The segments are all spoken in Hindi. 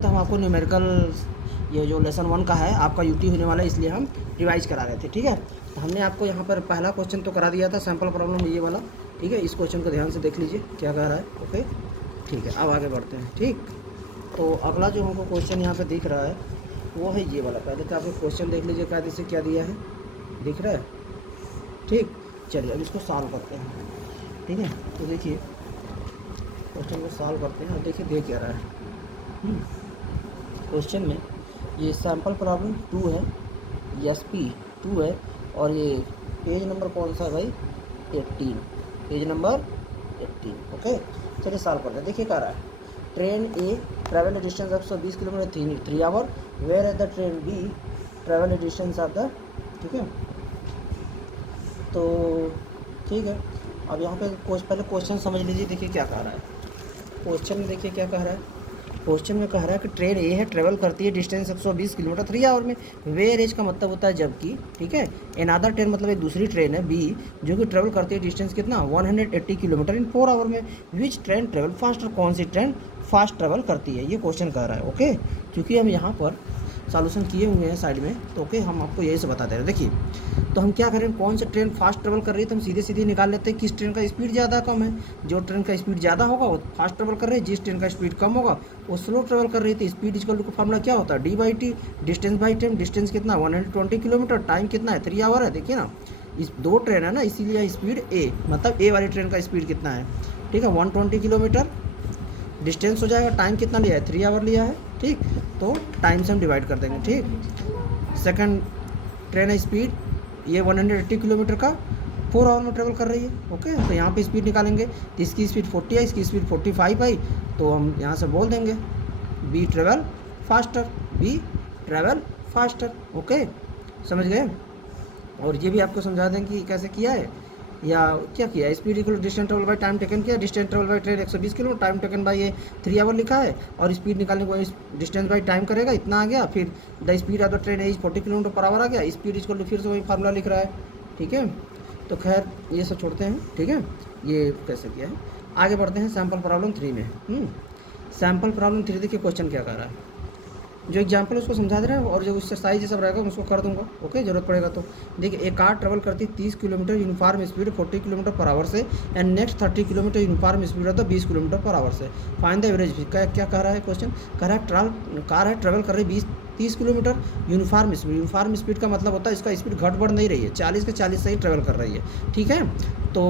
तो हम आपको न्यूमेरिकल ये जो लेसन 1 का है आपका यूटी होने वाला है, इसलिए हम रिवाइज करा रहे थे। ठीक है, तो हमने आपको यहाँ पर पहला क्वेश्चन तो करा दिया था, सैम्पल प्रॉब्लम ये वाला। ठीक है, इस क्वेश्चन को ध्यान से देख लीजिए क्या कह रहा है। ओके, ठीक है, अब आगे बढ़ते हैं। ठीक, तो अगला जो हमको क्वेश्चन यहाँ पर दिख रहा है वो है ये वाला। पहले तो आपको क्वेश्चन देख लीजिए क्या से क्या दिया है, दिख रहा है। ठीक, चलिए अब इसको सॉल्व करते हैं। ठीक है, तो देखिए क्वेश्चन को सॉल्व करते हैं और देखिए दे क्या रहा है। क्वेश्चन में ये सैम्पल प्रॉब्लम 2 है, SP 2 है, और ये पेज नंबर कौन सा है भाई, 18, पेज नंबर 18। ओके, चलिए सॉल्व करते हैं। देखिए क्या रहा है, train A travel distance of 120 kilometre 3 hour, whereas the train B travel distance of the. ठीक है, तो ठीक है, अब यहाँ पे पहले क्वेश्चन समझ लीजिए। देखिए क्या कह रहा है क्वेश्चन में, देखिए क्या कह रहा है क्वेश्चन में। कह रहा है कि ट्रेन ए है, ट्रेवल करती है डिस्टेंस 120 किलोमीटर 3 आवर में। वेयर एज का मतलब होता है जबकि। ठीक है, एनादर ट्रेन मतलब एक दूसरी ट्रेन है बी, जो कि ट्रेवल करती है डिस्टेंस कितना 180 किलोमीटर इन 4 आवर में। विच ट्रेन ट्रेवल फास्टर, कौन सी ट्रेन फास्ट ट्रेवल करती है, ये क्वेश्चन कह रहा है। ओके, क्योंकि हम यहाँ पर सॉल्यूशन किए हुए हैं साइड में, तो ओके हम आपको यही से बताते हैं। देखिए, तो हम क्या करें, कौन सा ट्रेन फास्ट ट्रेवल कर रही है तो हम सीधे सीधे निकाल लेते हैं किस ट्रेन का स्पीड ज़्यादा कम है। जो ट्रेन का स्पीड ज़्यादा होगा वो फास्ट ट्रेवल कर रही है, जिस ट्रेन का स्पीड कम होगा वो स्लो ट्रेवल कर रही थी। स्पीड इक्वल टू का फॉर्मूला क्या होता है, D/T, distance by time. Distance कितना 120 किलोमीटर, टाइम कितना है 3 आवर है। देखिए ना, इस 2 ट्रेन है ना, इसीलिए स्पीड ए, मतलब ए वाली ट्रेन का स्पीड कितना है। ठीक है, 120 किलोमीटर डिस्टेंस हो जाएगा, टाइम कितना लिया है 3 आवर लिया है। ठीक, तो टाइम से हम डिवाइड कर देंगे। ठीक, सेकंड ट्रेन स्पीड ये 180 किलोमीटर का 4 आवर में ट्रेवल कर रही है। ओके, तो यहाँ पे स्पीड निकालेंगे, तो इसकी स्पीड 40 है, इसकी स्पीड 45 आई, तो हम यहाँ से बोल देंगे B travel faster, B travel faster. Okay, समझ गए। और ये भी आपको समझा दें कि कैसे किया है या क्या किया। Speed equal distance travel by time taken किया, distance travel by train 120 kilometre, time taken by ये 3 आवर लिखा है, और स्पीड निकालने को डिस्टेंस बाई टाइम करेगा, इतना आ गया। फिर the speed of the train is 40 kilometre per hour आ गया। स्पीड इक्वल टू फिर से वही फार्मूला लिख रहा है। ठीक है, तो खैर ये सब छोड़ते हैं। ठीक है, ये कैसे किया है, आगे बढ़ते हैं सैम्पल प्रॉब्लम 3 में। सैम्पल प्रॉब्लम 3 देखिए क्वेश्चन क्या कर रहा है, जो एग्जाम्पल उसको समझा दे रहे हैं, और जो एक्सरसाइज सब रहेगा उसको कर दूंगा। ओके, जरूरत पड़ेगा तो। देखिए, एक कार ट्रेवल करती 30 kilometre uniform speed 40 kilometre per hour से, and next 30 kilometre uniform speed होता है 20 किलोमीटर पर आवर से। Find the average. क्या कह रहा है क्वेश्चन, कह रहा है कार है ट्रेवल कर रही 30 kilometre uniform speed. Uniform speed का मतलब होता है इसका स्पीड घट बढ़ नहीं रही है, 40 के 40 से ही ट्रेवल कर रही है। ठीक है, तो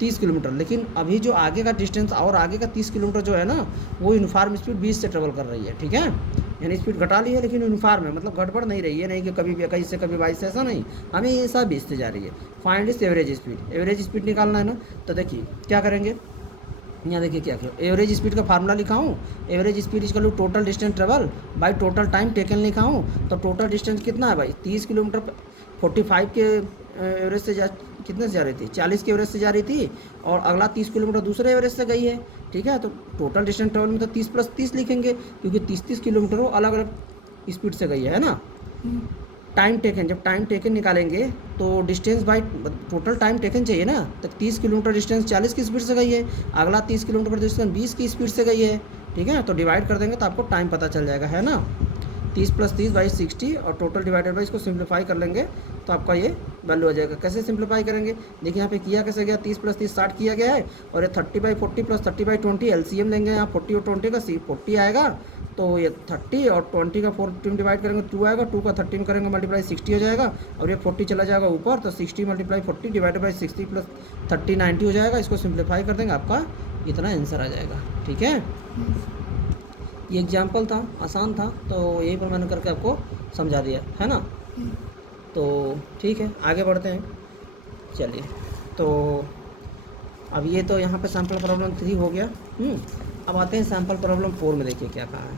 30 किलोमीटर, लेकिन अभी जो आगे का डिस्टेंस और आगे का 30 किलोमीटर जो है ना, वो यूनिफॉर्म स्पीड 20 से ट्रेवल कर रही है। ठीक है, यानी स्पीड घटा ली है लेकिन यूनिफॉर्म है, मतलब घट बढ़ नहीं रही है, नहीं कि कभी 21 से कभी 22 से, ऐसा नहीं, हमेशा 20 से जा रही है। फाइंड इस एवरेज स्पीड। एवरेज स्पीड निकालना है ना, तो देखिए क्या करेंगे, यहाँ देखिए क्या किया, एवरेज स्पीड का फार्मूला लिखा हूँ। Average speed is to total distance travel by total time taken लिखा हूँ। तो टोटल डिस्टेंस कितना है भाई, 30 किलोमीटर 45 के एवरेज से कितने से जा रही थी, 40 के एवरेज से जा रही थी, और अगला 30 किलोमीटर दूसरे एवरेज से गई है। ठीक है, तो टोटल डिस्टेंस ट्रेवल में तो 30 + 30 लिखेंगे, क्योंकि 30 किलोमीटर वो अलग अलग स्पीड से गई है ना। टाइम टेकन, जब टाइम टेकन निकालेंगे तो distance by total time taken चाहिए ना, तो 30 किलोमीटर डिस्टेंस 40 की स्पीड से गई है, अगला 30 किलोमीटर डिस्टेंस 20 की स्पीड से गई है। ठीक है, तो डिवाइड कर देंगे तो आपको टाइम पता चल जाएगा, है ना। 30 + 30 / 60, और टोटल डिवाइडेड बाई, इसको सिंप्लीफाई कर लेंगे तो आपका ये वैल्यू आ जाएगा। कैसे सिंप्लीफाई करेंगे, देखिए यहाँ पे किया कैसे गया, 30 + 30 60 किया गया है, और ये 30/40 + 30/20 LCM लेंगे, यहाँ 40 और 20 का 40 आएगा, तो ये 30 और 20 का 40 डिवाइड करेंगे 2 आएगा, 2 का 13 करेंगे मल्टीप्लाई 60 हो जाएगा, और ये 40 चला जाएगा ऊपर, तो 60 × 40 डिवाइडेड बाई 60 + 30 90 हो जाएगा। इसको सिंप्लीफाई कर देंगे, आपका इतना आंसर आ जाएगा। ठीक है, ये एग्जाम्पल था, आसान था, तो यही पर मैंने करके आपको समझा दिया है ना। तो ठीक है, आगे बढ़ते हैं। चलिए, तो अब ये तो यहाँ पे सैम्पल प्रॉब्लम 3 हो गया। अब आते हैं सैम्पल प्रॉब्लम 4 में। देखिए क्या कहा है,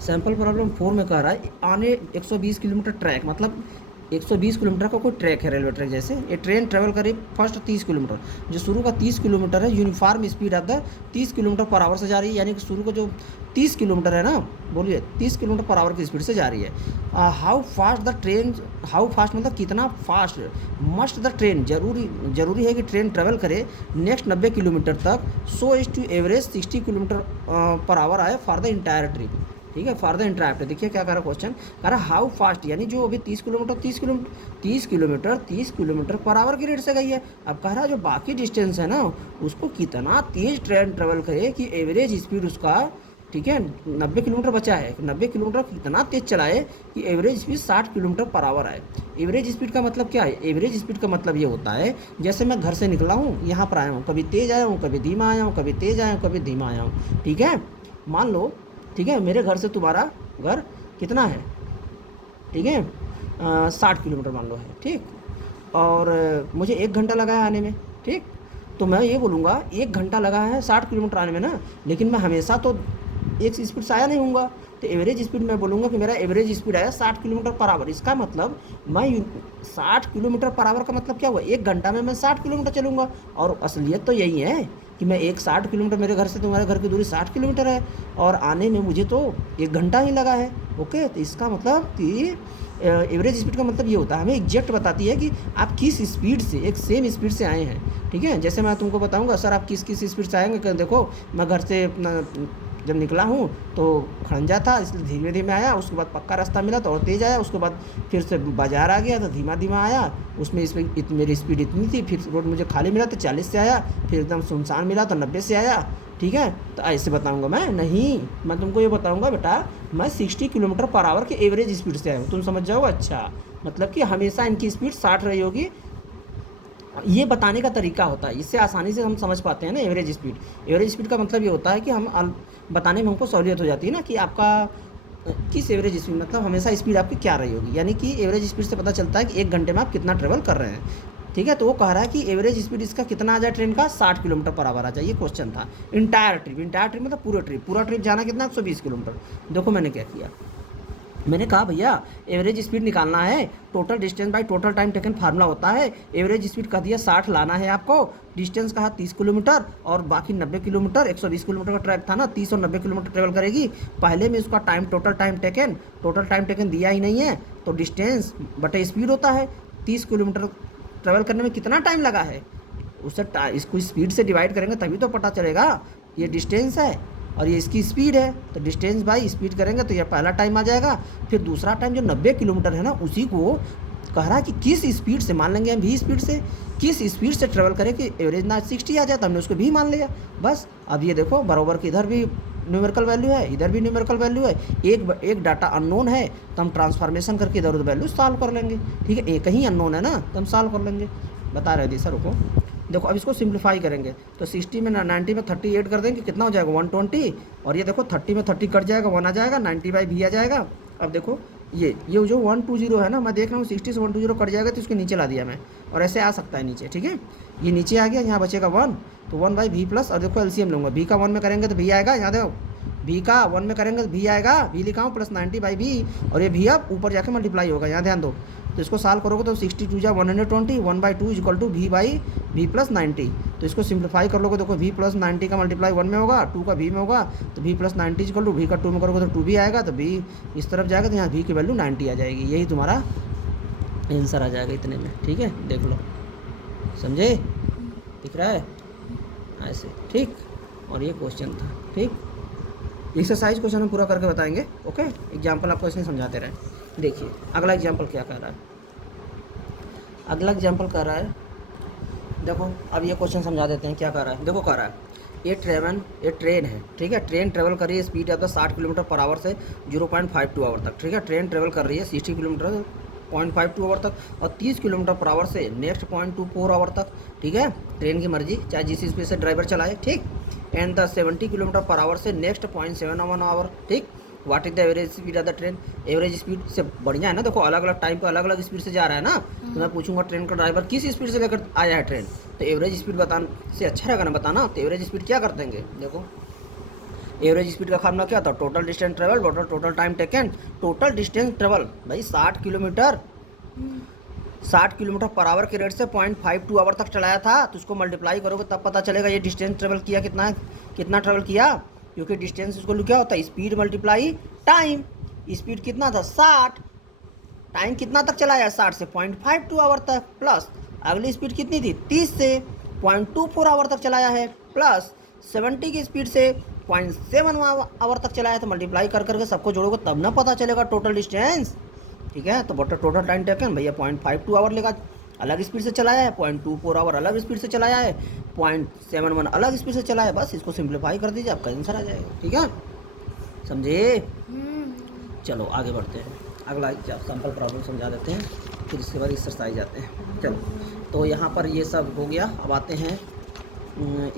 सैम्पल प्रॉब्लम 4 में कह रहा है आने 120 किलोमीटर ट्रैक, मतलब 120 किलोमीटर का कोई ट्रैक है रेलवे ट्रैक जैसे, ये ट्रेन ट्रेवल करे फर्स्ट 30 किलोमीटर, जो शुरू का 30 किलोमीटर है uniform speed of the 30 kilometre per hour से जा रही है, यानी कि शुरू का जो 30 किलोमीटर है ना, बोलिए 30 किलोमीटर पर आवर की स्पीड से जा रही है। How fast the train, how fast मतलब कितना फास्ट मस्ट द ट्रेन, जरूरी है कि ट्रेन ट्रेवल करे नेक्स्ट 90 किलोमीटर तक, so is to average 60 kilometre per hour आए फॉर द इंटायर ट्रिप। ठीक है, फॉर द इंटायर ट्रिप। देखिए क्या कह रहा क्वेश्चन, कह रहा हाउ फास्ट, यानी जो अभी 30 किलोमीटर पर आवर की रेट से गई है। अब कह रहा जो बाकी डिस्टेंस है ना, उसको कितना तेज ट्रेन ट्रेवल करे कि एवरेज स्पीड उसका, ठीक है 90 किलोमीटर बचा है, 90 किलोमीटर कितना तेज चलाए कि average speed 60 kilometre per hour आए। एवरेज स्पीड का मतलब क्या है, एवरेज स्पीड का मतलब ये होता है जैसे मैं घर से निकला हूँ, यहाँ पर आया हूँ, कभी तेज़ आया हूँ, कभी धीमा आया हूँ, कभी तेज़ आया हूँ, कभी धीमा आया हूँ। ठीक है, मान लो, ठीक है मेरे घर से तुम्हारा घर कितना है, ठीक है 60 किलोमीटर मान लो है, ठीक, और मुझे 1 घंटा लगा है आने में, ठीक, तो मैं ये बोलूँगा 1 घंटा लगा है 60 किलोमीटर आने में ना, लेकिन मैं हमेशा तो एक स्पीड से आया नहीं हूँगा, तो एवरेज स्पीड मैं बोलूँगा कि मेरा एवरेज स्पीड आया 60 किलोमीटर पर आवर। इसका मतलब मैं 60 किलोमीटर पर आवर का मतलब क्या हुआ, 1 घंटा में मैं 60 किलोमीटर चलूँगा, और असलियत तो यही है कि मैं 60 किलोमीटर, मेरे घर से तुम्हारे घर की दूरी 60 किलोमीटर है, और आने में मुझे तो 1 घंटा ही लगा है। ओके, तो इसका मतलब कि एवरेज स्पीड का मतलब ये होता है, हमें एग्जैक्ट बताती है कि आप किस स्पीड से, एक सेम स्पीड से आए हैं। ठीक है, जैसे मैं तुमको बताऊंगा सर आप किस किस स्पीड से आएंगे, देखो मैं घर से अपना जब निकला हूँ तो खड़ंजा था इसलिए धीमे धीमे आया, उसके बाद पक्का रास्ता मिला तो और तेज़ आया, उसके बाद फिर से बाज़ार आ गया तो धीमा धीमा आया, उसमें मेरी स्पीड इतनी थी, फिर रोड मुझे खाली मिला तो 40 से आया, फिर एकदम सुनसान मिला तो 90 से आया। ठीक है, तो ऐसे बताऊंगा मैं नहीं, मैं तुमको ये बताऊंगा बेटा मैं 60 किलोमीटर पर आवर के एवरेज स्पीड से आया हूँ, तुम समझ जाओगे। अच्छा, मतलब कि हमेशा इनकी स्पीड 60 रही होगी, ये बताने का तरीका होता है, इससे आसानी से हम समझ पाते हैं ना एवरेज स्पीड। एवरेज स्पीड का मतलब ये होता है कि हम बताने में हमको सहूलियत हो जाती है ना कि आपका किस एवरेज स्पीड, मतलब हमेशा स्पीड आपकी क्या रही होगी, यानी कि एवरेज स्पीड से पता चलता है कि 1 घंटे में आप कितना ट्रेवल कर रहे हैं। ठीक है, तो वो कह रहा है कि एवरेज स्पीड इसका कितना आ जाए ट्रेन का, 60 किलोमीटर पर आवर आ जाए, ये क्वेश्चन था। इंटायर ट्रिप मतलब पूरा ट्रिप जाना कितना 120 किलोमीटर। देखो मैंने क्या किया, मैंने कहा भैया एवरेज स्पीड निकालना है, total distance by total time taken formula होता है, एवरेज स्पीड कह दिया 60 लाना है आपको, डिस्टेंस कहा 30 किलोमीटर और बाकी 90 किलोमीटर, 120 किलोमीटर का ट्रैक था ना, 30 और 90 किलोमीटर ट्रेवल करेगी। पहले में उसका टाइम टोटल टाइम टेकन दिया ही नहीं है, तो डिस्टेंस बटे स्पीड होता है, 30 किलोमीटर ट्रेवल करने में कितना टाइम लगा है, उससे इसको स्पीड से डिवाइड करेंगे तभी तो पता चलेगा ये डिस्टेंस है और ये इसकी स्पीड है, तो डिस्टेंस बाई स्पीड करेंगे तो ये पहला टाइम आ जाएगा। फिर दूसरा टाइम जो 90 किलोमीटर है ना, उसी को कह रहा है कि किस स्पीड से, मान लेंगे हम भी स्पीड से, किस स्पीड से ट्रेवल करें कि एवरेज ना 60 आ जाए, तो हमने उसको भी मान लिया बस। अब ये देखो बराबर कि इधर भी न्यूमेरिकल वैल्यू है, इधर भी न्यूमेरिकल वैल्यू है, एक डाटा अननोन है तो हम ट्रांसफॉर्मेशन करके इधर उधर वैल्यू सॉल्व कर लेंगे। ठीक है, एक ही अननोन है ना तो हम सॉल्व कर लेंगे। बता रहे थे सर को, देखो अब इसको सिंप्लीफाई करेंगे तो 60 में 90 में 30 ऐड कर देंगे, कितना हो जाएगा 120, और ये देखो 30 में 30 कट जाएगा, 1 आ जाएगा, 90 बाई भी आ जाएगा। अब देखो ये जो 120 है ना, मैं देख रहा हूँ 60 से 120 कट जाएगा तो इसको नीचे ला दिया मैं, और ऐसे आ सकता है नीचे। ठीक है, ये नीचे आ गया, यहाँ बचेगा 1, तो 1 बाई भी प्लस, और देखो एलसीएम लूँगा, भी का 1 में करेंगे तो भी आएगा, यहाँ देखो भी का 1 में करेंगे तो भी आएगा, भी लिखा हूँ प्लस 90 बाई भी, और ये भी अब ऊपर जाके मल्टीप्लाई होगा, यहाँ ध्यान दो। तो इसको सॉल्व करोगे तो 62 जा 120, 1/2 इक्वल टू भी बाई भी प्लस 90। तो इसको सिंप्लीफाई कर लोगे, देखो भी प्लस 90 का मल्टीप्लाई 1 में होगा, 2 का भी में होगा, तो भी प्लस 90 इक्वल टू भी का 2 में करोगे तो 2 भी आएगा, तो भी इस तरफ जाएगा तो यहाँ भी की वैल्यू 90 आ जाएगी, यही तुम्हारा आंसर आ जाएगा इतने में। ठीक है, देख लो, समझे, दिख रहा है ऐसे। ठीक, और ये क्वेश्चन था। ठीक, एक्सरसाइज क्वेश्चन हम पूरा करके बताएंगे। ओके, एग्जाम्पल आपको ऐसे समझाते रहे। देखिए अगला एग्जाम्पल क्या कह रहा है, अगला एग्जाम्पल कह रहा है, देखो अब ये क्वेश्चन समझा देते हैं क्या कह रहा है। देखो कह रहा है ये ट्रेन है, ठीक है, ट्रेन ट्रेवल कर रही है स्पीड आता 60 किलोमीटर पर आवर से 0.52 आवर तक। ठीक है, ट्रेन ट्रेवल कर रही है 60 किलोमीटर 0.52 आवर तक, और 30 किलोमीटर पर आवर से नेक्स्ट 0.24 आवर तक। ठीक है, ट्रेन की मर्जी, चाहे जिस स्पीड से ड्राइवर चलाए। ठीक, and the 70 kilometre per hour से नेक्स्ट 0.71 आवर। ठीक, what is the average speed of the train, average speed से बढ़िया है ना, देखो अलग अलग टाइम पे अलग अलग स्पीड से जा रहा है ना, तो मैं पूछूंगा ट्रेन का ड्राइवर किस स्पीड से लेकर आया है ट्रेन, तो एवरेज स्पीड बताने से अच्छा रहेगा ना बताना। तो एवरेज स्पीड क्या कर देंगे, देखो एवरेज स्पीड का फार्मूला क्या था, total distance travel total time taken, total distance travel भाई 60 किलोमीटर 60 किलोमीटर पर आवर के रेट से 0.52 आवर तक चलाया था, तो उसको मल्टीप्लाई करोगे तब पता चलेगा ये डिस्टेंस ट्रेवल किया कितना है, कितना ट्रेवल किया, क्योंकि डिस्टेंस इसको क्या होता है, स्पीड मल्टीप्लाई टाइम। स्पीड कितना था 60, टाइम कितना तक चलाया 60 से 0.52 आवर तक, प्लस अगली स्पीड कितनी थी 30 से 0.24 आवर तक चलाया है, प्लस 70 की स्पीड से 0.7 आवर तक चलाया, तो मल्टीप्लाई कर करके सबको जोड़ोगे तब ना पता चलेगा टोटल डिस्टेंस। ठीक है, तो बट टोटल टाइम टेकन भैया 0.52 आवर लेगा, अलग स्पीड से चलाया है, 0.24 आवर अलग स्पीड से चलाया है, 0.71 अलग स्पीड से चलाया है। बस इसको सिंप्लीफाई कर दीजिए, आपका आंसर आ जाएगा। ठीक है, समझे? चलो आगे बढ़ते हैं, अगला सैम्पल प्रॉब्लम समझा देते हैं, फिर इसके बाद एक्सरसाइज आते हैं। चलो, तो यहाँ पर ये सब हो गया, अब आते हैं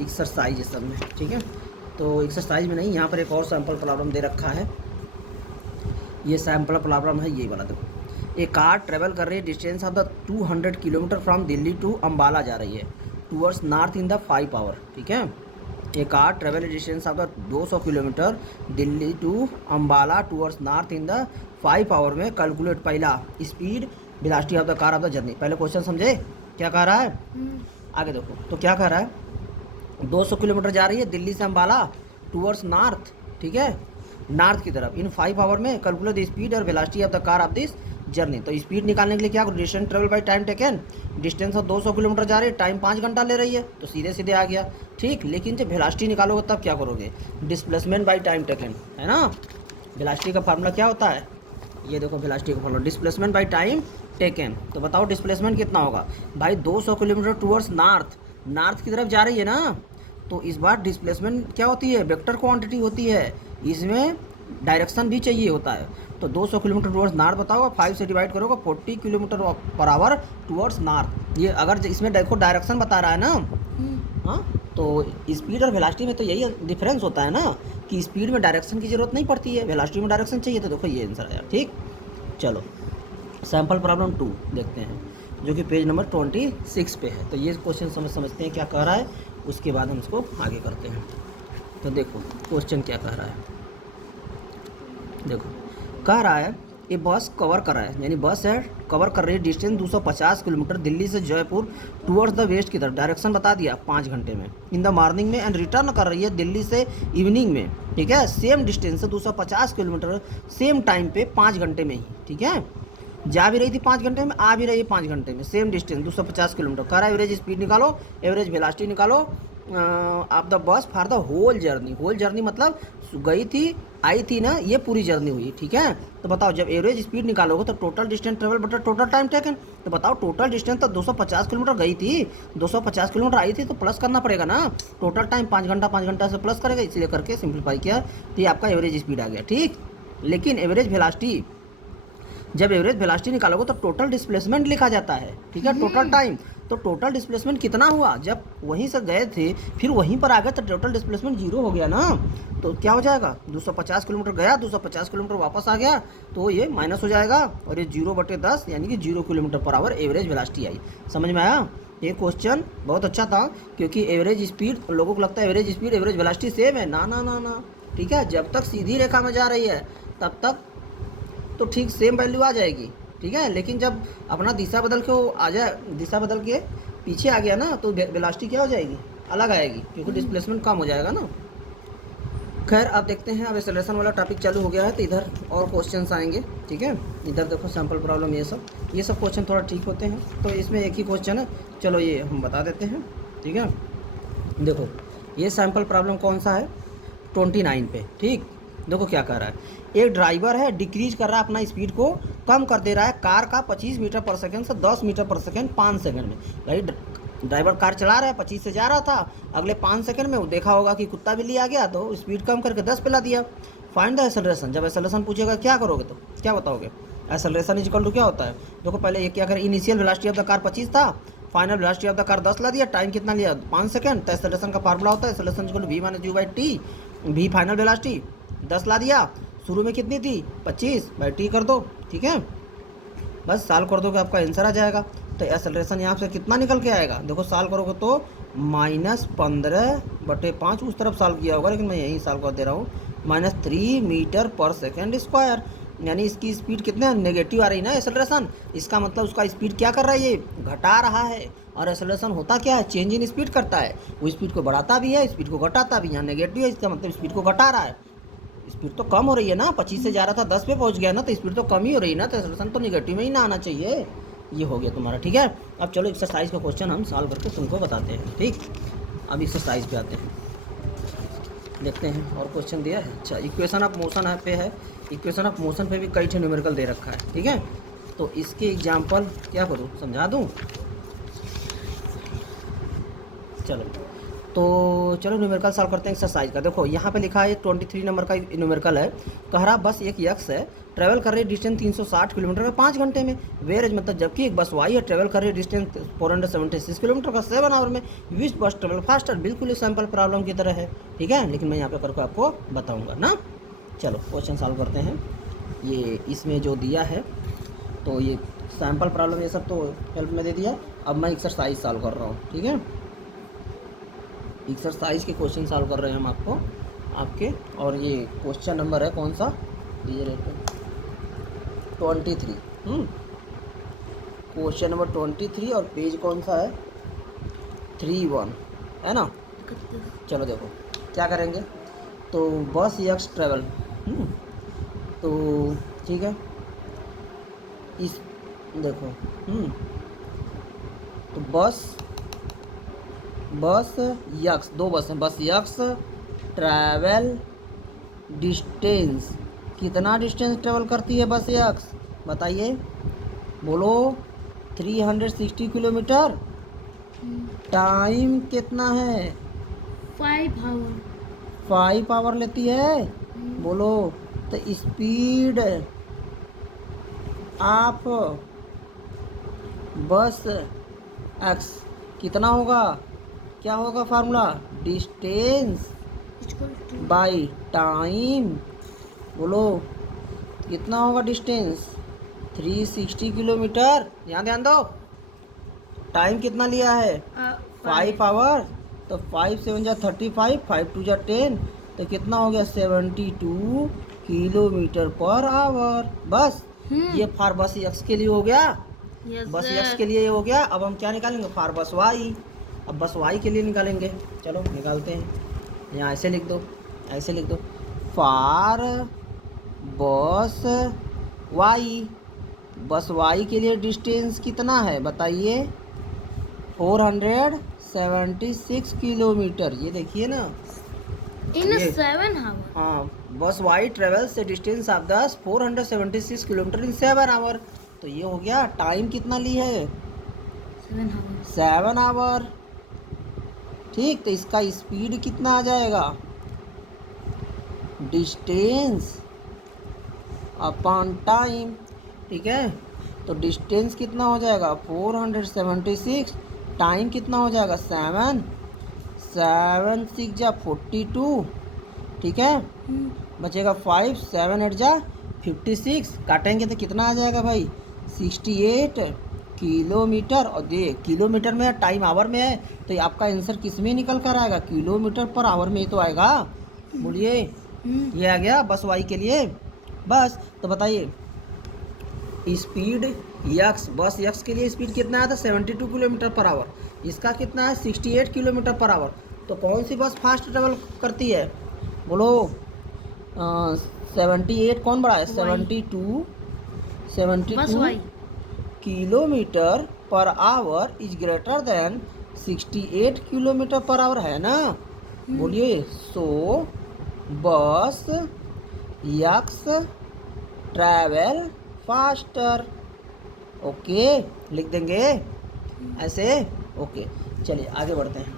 एक्सरसाइज सब में। ठीक है, तो एक्सरसाइज में नहीं, यहाँ पर एक और सैम्पल प्रॉब्लम दे रखा है। ये सैम्पल प्रॉब्लम है ये वाला, देखो एक कार ट्रेवल कर रही है distance of the 200 kilometre from Delhi to Ambala जा रही है towards north in the 5 hour. ठीक है, एक car travel distance of the 200 kilometre Delhi to Ambala towards north in the 5 hour में कैलकुलेट पहला speed velocity of the car of the journey. पहले क्वेश्चन समझे क्या कह रहा है, आगे देखो तो क्या कह रहा है, 200 किलोमीटर जा रही है दिल्ली से अम्बाला टूवर्ड्स नॉर्थ, ठीक है, नॉर्थ की तरफ, इन 5 आवर में कैलकुलेट द स्पीड और velocity of the car of this journey. तो स्पीड निकालने के लिए क्या करो, distance travel by time taken, distance of 200 kilometre जा रही है, टाइम 5 घंटा ले रही है, तो सीधे सीधे आ गया। ठीक, लेकिन जब वेलोसिटी निकालोगे तब क्या करोगे, डिस्प्लेसमेंट बाई टाइम टेकन, है ना। वेलोसिटी का फार्मूला क्या होता है, ये देखो वेलोसिटी का formula displacement by time taken. तो बताओ डिस्प्लेसमेंट कितना होगा भाई, 200 किलोमीटर टूवर्ड्स नॉर्थ, नॉर्थ की तरफ जा रही है ना, तो इस बार डिस्प्लेसमेंट क्या होती है, वेक्टर क्वांटिटी होती है, इसमें डायरेक्शन भी चाहिए होता है। तो 200 किलोमीटर टूवर्ड्स नॉर्थ बताओ, 5 से डिवाइड करोगे 40 kilometre per our towards north. ये अगर इसमें देखो डायरेक्शन बता रहा है ना, हाँ, तो स्पीड और वेलोसिटी में तो यही डिफरेंस होता है ना, कि स्पीड में डायरेक्शन की ज़रूरत नहीं पड़ती है, वेलोसिटी में डायरेक्शन चाहिए, तो देखो ये आंसर आया। ठीक, चलो सैम्पल प्रॉब्लम 2 देखते हैं, जो कि पेज नंबर 26 पे है। तो ये क्वेश्चन समझते हैं क्या कह रहा है, उसके बाद हम इसको आगे करते हैं। तो देखो क्वेश्चन क्या कह रहा है, देखो कह रहा है ये बस कवर कर रहा है, यानी बस है कवर कर रही है डिस्टेंस 250 किलोमीटर दिल्ली से जयपुर टूवर्ड्स द वेस्ट की तरफ, डायरेक्शन बता दिया 5 घंटे में, इन द मॉर्निंग में, एंड रिटर्न कर रही है दिल्ली से इवनिंग में। ठीक है, सेम डिस्टेंस से 250 किलोमीटर सेम टाइम पे 5 घंटे में ही। ठीक है, जा भी रही थी 5 घंटे में, आ भी रही है 5 घंटे में, सेम डिस्टेंस 250 किलोमीटर। कह रहा है एवरेज स्पीड निकालो, एवरेज वेलोसिटी निकालो of the bus for the whole journey. Whole journey मतलब गई थी आई थी ना, ये पूरी जर्नी हुई। ठीक है, तो बताओ जब एवरेज स्पीड निकालोगे तो टोटल डिस्टेंस ट्रेवल बटा टोटल टाइम टेकन। तो बताओ टोटल डिस्टेंस तो 250 किलोमीटर गई थी, 250 किलोमीटर आई थी, तो प्लस करना पड़ेगा ना, टोटल टाइम 5 घंटा से प्लस करेगा, इसलिए करके सिंप्लीफाई किया, तो ये आपका एवरेज स्पीड आ गया। ठीक, लेकिन एवरेज वेलोसिटी, जब एवरेज वेलोसिटी निकालोगे तो टोटल डिस्प्लेसमेंट लिखा जाता है। ठीक है, टोटल टाइम, तो टोटल डिस्प्लेसमेंट कितना हुआ, जब वहीं से गए थे फिर वहीं पर आ गए तो टोटल डिस्प्लेसमेंट 0 हो गया ना, तो क्या हो जाएगा 250 किलोमीटर गया, 250 किलोमीटर वापस आ गया, तो ये माइनस हो जाएगा, और ये 0/10 यानी कि 0 kilometre per our average velocity आई। समझ में आया? ये क्वेश्चन बहुत अच्छा था, क्योंकि एवरेज स्पीड, लोगों को लगता है average speed average velocity same है, ना ना ना ना। ठीक है, जब तक सीधी रेखा में जा रही है तब तक तो ठीक सेम वैल्यू आ जाएगी। ठीक है, लेकिन जब अपना दिशा बदल के वो आ जाए, दिशा बदल के पीछे आ गया ना, तो वेलोसिटी क्या हो जाएगी, अलग आएगी, क्योंकि डिस्प्लेसमेंट कम हो जाएगा ना। खैर अब देखते हैं, अब एक्सेलरेशन वाला टॉपिक चालू हो गया है, तो इधर और क्वेश्चंस आएंगे। ठीक है, इधर देखो सैम्पल प्रॉब्लम, ये सब क्वेश्चन थोड़ा ठीक होते हैं, तो इसमें एक ही क्वेश्चन है, चलो ये हम बता देते हैं। ठीक है, देखो ये सैम्पल प्रॉब्लम कौन सा है, 29 पे। ठीक, देखो क्या कह रहा है, एक ड्राइवर है डिक्रीज कर रहा है अपना स्पीड को, कम कर दे रहा है कार का 25 मीटर पर सेकंड से 10 मीटर पर सेकंड 5 सेकंड में। भाई ड्राइवर कार चला रहा है, 25 से जा रहा था, अगले 5 सेकंड में वो देखा होगा कि कुत्ता बिल्ली आ गया, तो स्पीड कम करके 10 पे ला दिया। फाइंड द एक्सेलरेशन, जब एक्सेलरेशन पूछेगा क्या करोगे, तो क्या बताओगे, एक्सेलरेशन इज इक्वल टू क्या होता है, देखो पहले ये क्या करें, initial velocity of the car 25 था, final velocity of the car 10 ला दिया, टाइम कितना लिया 5 सेकंड, तो एक्सेलरेशन का फार्मूला होता है acceleration equal to v - u/t, v final velocity 10 ला दिया, शुरू में कितनी थी 25/t कर दो। ठीक है, बस सॉल्व कर दोगे आपका आंसर आ जाएगा। तो एक्सेलरेशन यहाँ से कितना निकल के आएगा, देखो सॉल्व करोगे तो -15/5, उस तरफ सॉल्व किया होगा लेकिन मैं यहीं सॉल्व कर दे रहा हूँ, -3 मीटर पर सेकेंड स्क्वायर। यानी इसकी स्पीड कितने नेगेटिव आ रही है ना एक्सेलरेशन, इसका मतलब उसका स्पीड क्या कर रहा है, ये घटा रहा है। और एक्सेलरेशन होता क्या है, चेंज इन स्पीड करता है, वो स्पीड को बढ़ाता भी है, स्पीड को घटाता भी है। यहाँ नेगेटिव है, इसका मतलब स्पीड को घटा रहा है, स्पीड तो कम हो रही है ना, 25 से जा रहा था 10 पे पहुँच गया ना, तो स्पीड तो कम ही हो रही है ना, तो एक्सेलरेशन तो नेगेटिव में ही ना आना चाहिए। ये हो गया तुम्हारा, ठीक है। अब चलो एक्सरसाइज का क्वेश्चन हम सॉल्व करके तुमको बताते हैं, ठीक। अब एक्सरसाइज पे आते हैं, देखते हैं और क्वेश्चन दिया है। अच्छा, इक्वेशन ऑफ मोशन पे है, इक्वेशन ऑफ मोशन पे भी कई ठे न्यूमेरिकल दे रखा है, ठीक है। तो इसके एग्जाम्पल क्या करूँ, समझा दूँ। चलो तो चलो न्यूमेरिकल सॉल्व करते हैं एक्सरसाइज का। देखो यहाँ पे लिखा है 23 नंबर का न्यूमेरिकल है। कह रहा बस एक यक्स है, ट्रैवल कर रही डिस्टेंस 360 किलोमीटर में 5 घंटे में। वेरेज मतलब जबकि एक बस वाई है, ट्रैवल कर रही डिस्टेंस 476 किलोमीटर का 7 आवर में। विच बस ट्रैवल फास्टर, बिल्कुल ही सैम्पल प्रॉब्लम की तरह है, ठीक है, लेकिन मैं यहाँ पे करके आपको बताऊँगा ना। चलो क्वेश्चन सॉल्व करते हैं। ये इसमें जो दिया है तो ये सैम्पल प्रॉब्लम ये सब तो हेल्प में दे दिया। अब मैं एक्सरसाइज सॉल्व कर रहा हूँ, ठीक है। एक्सरसाइज के क्वेश्चन सॉल्व कर रहे हैं हम आपके। और ये क्वेश्चन नंबर है कौन सा, दीजिए रेट पे 23। क्वेश्चन नंबर 23 और पेज कौन सा है 31, है ना। चलो देखो क्या करेंगे। तो बस यक्स ट्रेवल, तो ठीक है, इस देखो तो बस यक्स, दो बस हैं, बस यक्स ट्रैवल डिस्टेंस, कितना डिस्टेंस ट्रैवल करती है बस यक्स, बताइए, बोलो 360 किलोमीटर। टाइम कितना है, 5 आवर लेती है, बोलो। तो स्पीड ऑफ बस एक्स कितना होगा, क्या होगा फार्मूला, डिस्टेंस बाई टाइम, बोलो कितना होगा डिस्टेंस 360 किलोमीटर। यहाँ ध्यान दो, टाइम कितना लिया है 5 आवर, तो 5 7 जा 35, 5 2 जा 10, तो कितना हो गया 72 किलोमीटर पर आवर। बस ये फार बस एक्स के लिए हो गया, बस एक्स के लिए ये हो गया। अब हम क्या निकालेंगे, फार बस वाई। अब बस वाई के लिए निकालेंगे, चलो निकालते हैं। यहाँ ऐसे लिख दो, ऐसे लिख दो, फार बस वाई। बस वाई के लिए डिस्टेंस कितना है बताइए, 476 किलोमीटर। ये देखिए ना, इन 7 आवर, हाँ, बस वाई ट्रेवल्स से distance of 476 kilometre in 7 hour. तो ये हो गया, टाइम कितना ली है 7 आवर, ठीक। तो इसका स्पीड कितना आ जाएगा, डिस्टेंस अपॉन टाइम, ठीक है। तो डिस्टेंस कितना हो जाएगा 476, टाइम कितना हो जाएगा 7 6 जा 42, ठीक है। बचेगा 5 7 8 जा 56, काटेंगे तो कितना आ जाएगा भाई 68 किलोमीटर। और ये किलोमीटर में है, टाइम आवर में है, तो ये आपका आंसर किस में निकल कर आएगा, किलोमीटर पर आवर में ही तो आएगा। बोलिए, ये आ गया बस वाई के लिए। बस तो बताइए स्पीड यक्स, बस यक्स के लिए स्पीड कितना आया था 72 किलोमीटर पर आवर, इसका कितना है 68 किलोमीटर पर आवर। तो कौन सी बस फास्ट ट्रेवल करती है, बोलो 78 कौन बड़ा है, 72 kilometre per our is greater than 68 kilometre per our, है ना। बोलिए, सो बस यक्स ट्रैवल फास्टर, ओके, लिख देंगे ऐसे, ओके। चलिए आगे बढ़ते हैं।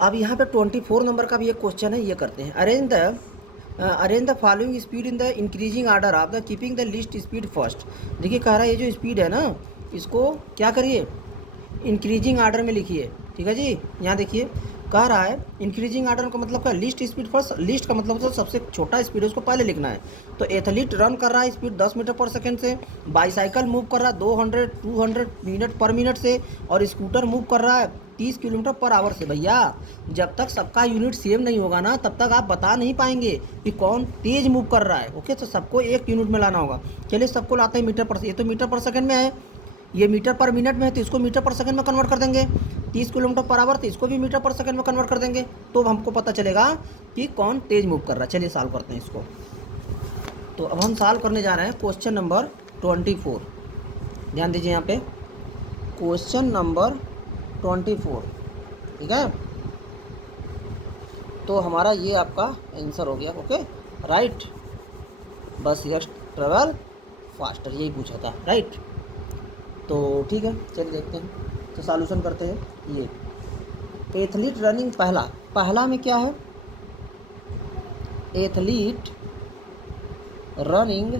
अब यहाँ पे 24 नंबर का भी एक क्वेश्चन है, ये करते हैं। Arrange the following speed in the increasing order of the keeping the list speed first. देखिए कह रहा है ये जो स्पीड है ना, इसको क्या करिए इंक्रीजिंग आर्डर में लिखिए, ठीक है जी। यहाँ देखिए कह रहा है इंक्रीजिंग आर्डर का मतलब क्या है, लिस्ट स्पीड फर्स्ट, लिस्ट का मतलब होता है सबसे छोटा स्पीड है उसको पहले लिखना है। तो एथलीट रन कर रहा है स्पीड 10 मीटर पर सेकंड से, बाईसाइकिल मूव कर रहा है 200 मिनट पर मिनट से, और स्कूटर मूव कर रहा है 30 किलोमीटर पर आवर से। भैया जब तक सबका यूनिट सेम नहीं होगा ना तब तक आप बता नहीं पाएंगे कि कौन तेज मूव कर रहा है। ओके, तो सबको एक यूनिट में लाना होगा। चलिए सबको लाते हैं मीटर पर, ये तो मीटर पर सेकंड में है, ये मीटर पर मिनट में है तो इसको मीटर पर सेकंड में कन्वर्ट कर देंगे। 30 किलोमीटर पर आवर तो इसको भी मीटर पर सेकंड में कन्वर्ट कर देंगे, तो हमको पता चलेगा कि कौन तेज मूव कर रहा है। चलिए सॉल्व करते हैं इसको। तो अब हम सॉल्व करने जा रहे हैं क्वेश्चन नंबर 24। ध्यान दीजिए यहाँ पे, क्वेश्चन नंबर 24, ठीक है। तो हमारा ये आपका आंसर हो गया। ओके राइट, बस यस ट्रेवल फास्टर, यही पूछा था, राइट। तो ठीक है, चलिए देखते हैं, तो सॉल्यूशन करते हैं। ये एथलीट रनिंग, पहला में क्या है, athlete running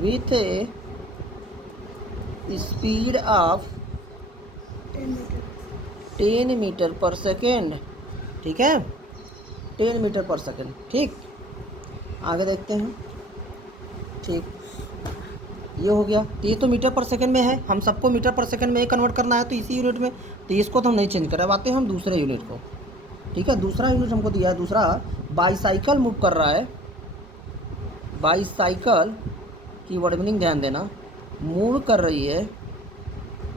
with a speed of 10 metre per second, ठीक है, 10 मीटर पर सेकेंड, ठीक। आगे देखते हैं, ठीक, ये हो गया। तो ये तो मीटर पर सेकंड में है, हम सबको मीटर पर सेकंड में ही कन्वर्ट करना है, तो इसी यूनिट में, तो इसको तो हम नहीं चेंज करवाते हैं, हम दूसरे यूनिट को, ठीक है। दूसरा यूनिट हमको दिया है, दूसरा बाईसाइकिल मूव कर रहा है, बाईसाइकिल की वर्ड मीनिंग ध्यान देना, मूव कर रही है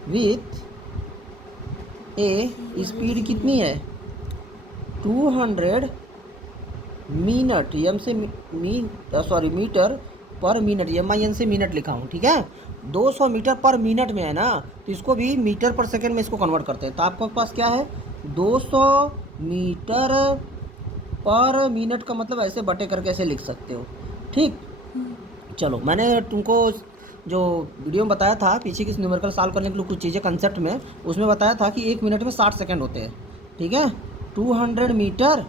विथ ए स्पीड कितनी है 200 मिनट, एम से मीटर पर मिनट, MIN से मिनट लिखा हूँ, ठीक है। 200 मीटर पर मिनट में है ना, तो इसको भी मीटर पर सेकंड में इसको कन्वर्ट करते हैं। तो आपके पास क्या है, 200 मीटर पर मिनट का मतलब ऐसे बटे करके ऐसे लिख सकते हो, ठीक। चलो, मैंने तुमको जो वीडियो में बताया था पीछे किस न्यूमेरिकल सॉल्व करने के लिए कुछ चीज़ें कंसेप्ट में, उसमें बताया था कि 1 मिनट में 60 सेकंड होते हैं, ठीक है। 200 मीटर,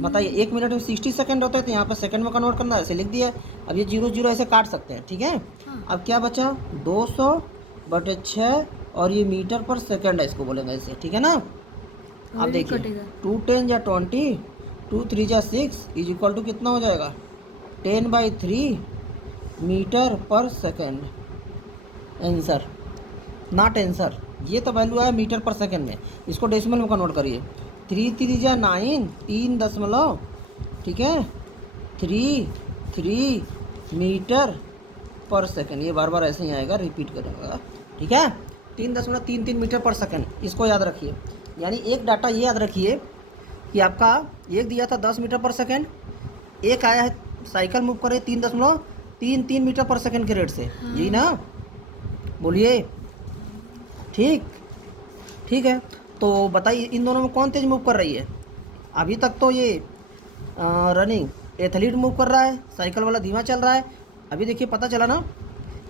बताइए 1 मिनट में 60 सेकंड होते हैं, तो यहाँ पर सेकंड में कन्वर्ट करना है, ऐसे लिख दिया। अब ये 0 0 ऐसे काट सकते हैं, ठीक है। अब क्या बचा, 200/6, और ये मीटर पर सेकंड है, इसको बोलेंगे ऐसे, ठीक है ना। अब देखिए 2 10 या 20, 2 3 या 6 इज इक्वल टू कितना हो जाएगा, 10/3 मीटर पर सेकंड। आंसर नॉट आंसर, ये तो वैल्यू है मीटर पर सेकंड में, इसको डेसिमल में कन्वर्ट करिए। 3 3 या 9, 3 दशमलव, ठीक है, 3 मीटर पर सेकंड, ये बार बार ऐसे ही आएगा, रिपीट करेगा, ठीक है। 3.33 मीटर पर सेकंड, इसको याद रखिए। यानी एक डाटा ये याद रखिए कि आपका एक दिया था 10 मीटर पर सेकंड, एक आया है साइकिल मूव करे 3.33 मीटर पर सेकंड के रेट से, यही ना, बोलिए, ठीक, ठीक है। तो बताइए इन दोनों में कौन तेज मूव कर रही है। अभी तक तो ये रनिंग एथलीट मूव कर रहा है, साइकिल वाला धीमा चल रहा है। अभी देखिए पता चला ना,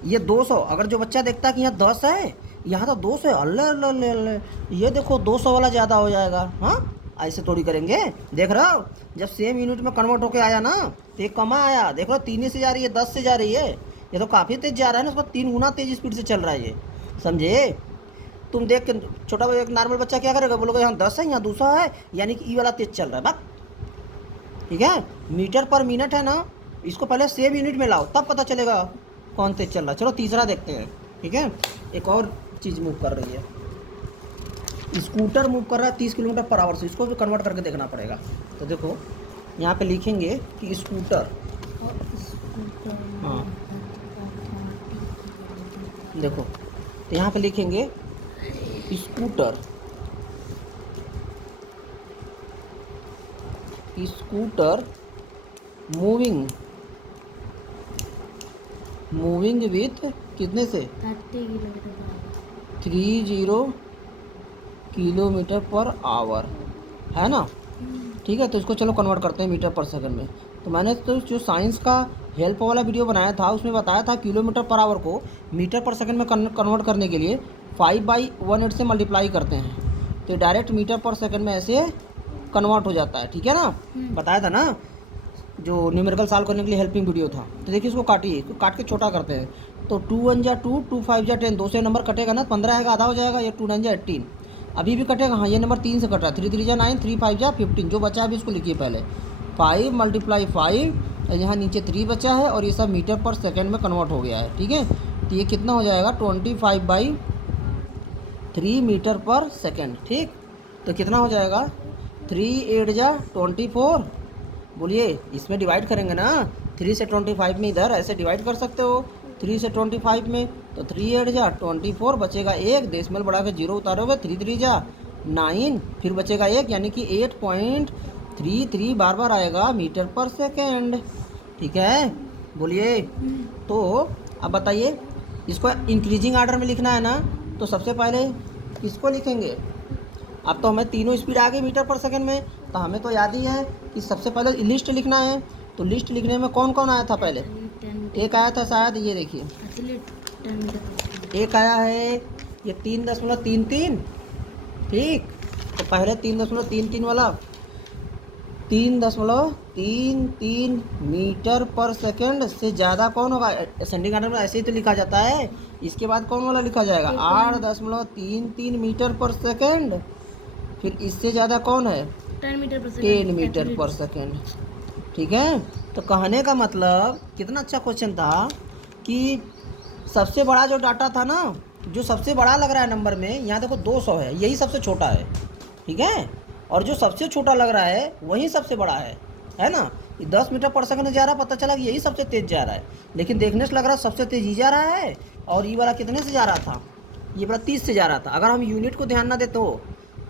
ये 200, अगर जो बच्चा देखता है कि यहाँ 10 है, यहाँ तो 200 है, अल्ले ये देखो 200 वाला ज़्यादा हो जाएगा। हाँ, ऐसे थोड़ी करेंगे, देख रहे हो, जब सेम यूनिट में कन्वर्ट होके आया ना तो ये कमा आया, देख लो 3 से जा रही है, 10 से जा रही है, ये तो काफ़ी तेज़ जा रहा है ना, उसका 3 गुना तेज़ स्पीड से चल रहा है ये, समझे। तुम देख के छोटा एक नॉर्मल बच्चा क्या करेगा, बोलोगे यहाँ 10 है, यहाँ 200 है, यानी कि ई वाला तेज चल रहा है, बात, ठीक है। मीटर पर मिनट है ना, इसको पहले सेम यूनिट में लाओ, तब पता चलेगा कौन तेज चल रहा है। चलो तीसरा देखते हैं, ठीक है। एक और चीज़ मूव कर रही है, स्कूटर मूव कर रहा है 30 किलोमीटर पर आवर से, इसको भी कन्वर्ट करके देखना पड़ेगा। तो देखो यहाँ पे लिखेंगे कि स्कूटर, हाँ देखो, तो यहाँ पे लिखेंगे स्कूटर मूविंग विथ कितने से 30 किलोमीटर पर आवर, है ना, ठीक है। तो इसको चलो कन्वर्ट करते हैं मीटर पर सेकंड में। तो मैंने तो जो साइंस का हेल्प वाला वीडियो बनाया था उसमें बताया था किलोमीटर पर आवर को मीटर पर सेकंड में कन्वर्ट करने के लिए 5/1/8 से मल्टीप्लाई करते हैं, तो डायरेक्ट मीटर पर सेकंड में ऐसे कन्वर्ट हो जाता है, ठीक है ना। बताया था ना, जो न्यूमेरिकल सॉल्व करने के लिए हेल्पिंग वीडियो था। तो देखिए इसको काटिए, तो काट के छोटा करते हैं, तो 2 1 जा 2, 2 5 जा 10, 2 से नंबर कटेगा ना, 15 आएगा, आधा हो जाएगा, ये 2 9 जा 18, अभी भी कटेगा। हाँ, ये नंबर 3 से कट रहा है, 3 3 जा 9, 3 5 जा 15, जो बचा अभी इसको लिखिए पहले, 5 × 5, यहाँ नीचे 3 बचा है और ये सब मीटर पर सेकेंड में कन्वर्ट हो गया है, ठीक है। तो ये कितना हो जाएगा 25/3 मीटर पर सेकेंड, ठीक। तो कितना हो जाएगा 3 8 जा 24, बोलिए, इसमें डिवाइड करेंगे ना, 3 से 25 में इधर ऐसे डिवाइड कर सकते हो, 3 से 25 में, तो 3 8 जा 24, बचेगा 1, डेसिमल बढ़ा के 0 उतारोगे, 3 3 जा 9, फिर बचेगा 1, यानी कि 8.33 बार बार आएगा मीटर पर सेकेंड, ठीक है। बोलिए, तो अब बताइए, इसको इंक्रीजिंग आर्डर में लिखना है ना, तो सबसे पहले किसको लिखेंगे। अब तो हमें तीनों स्पीड आ गई मीटर पर सेकंड में, तो हमें तो याद ही है कि सबसे पहले लिस्ट लिखना है। तो लिस्ट लिखने में कौन कौन आया था पहले, एक आया था शायद, ये देखिए एक आया है, ये 3.33, ठीक। तो पहले 3.33 वाला 3.33 मीटर पर सेकंड से ज़्यादा कौन होगा, असेंडिंग आर्डर में ऐसे ही तो लिखा जाता है। इसके बाद कौन वाला लिखा जाएगा 8.33 मीटर पर सेकंड, फिर इससे ज़्यादा कौन है 10 मीटर पर 10 मीटर पर सेकंड, ठीक है। तो कहने का मतलब कितना अच्छा क्वेश्चन था कि सबसे बड़ा जो डाटा था ना, जो सबसे बड़ा लग रहा है नंबर में, यहाँ देखो 200 है, यही सबसे छोटा है, ठीक है। और जो सबसे छोटा लग रहा है वही सबसे बड़ा है ना। ये 10 मीटर पर सेकंड जा रहा है, पता चला कि यही सबसे तेज़ जा रहा है, लेकिन देखने से लग रहा है सबसे तेज़ ही जा रहा है। और ये वाला कितने से जा रहा था, ये वाला 30 से जा रहा था। अगर हम यूनिट को ध्यान ना दे तो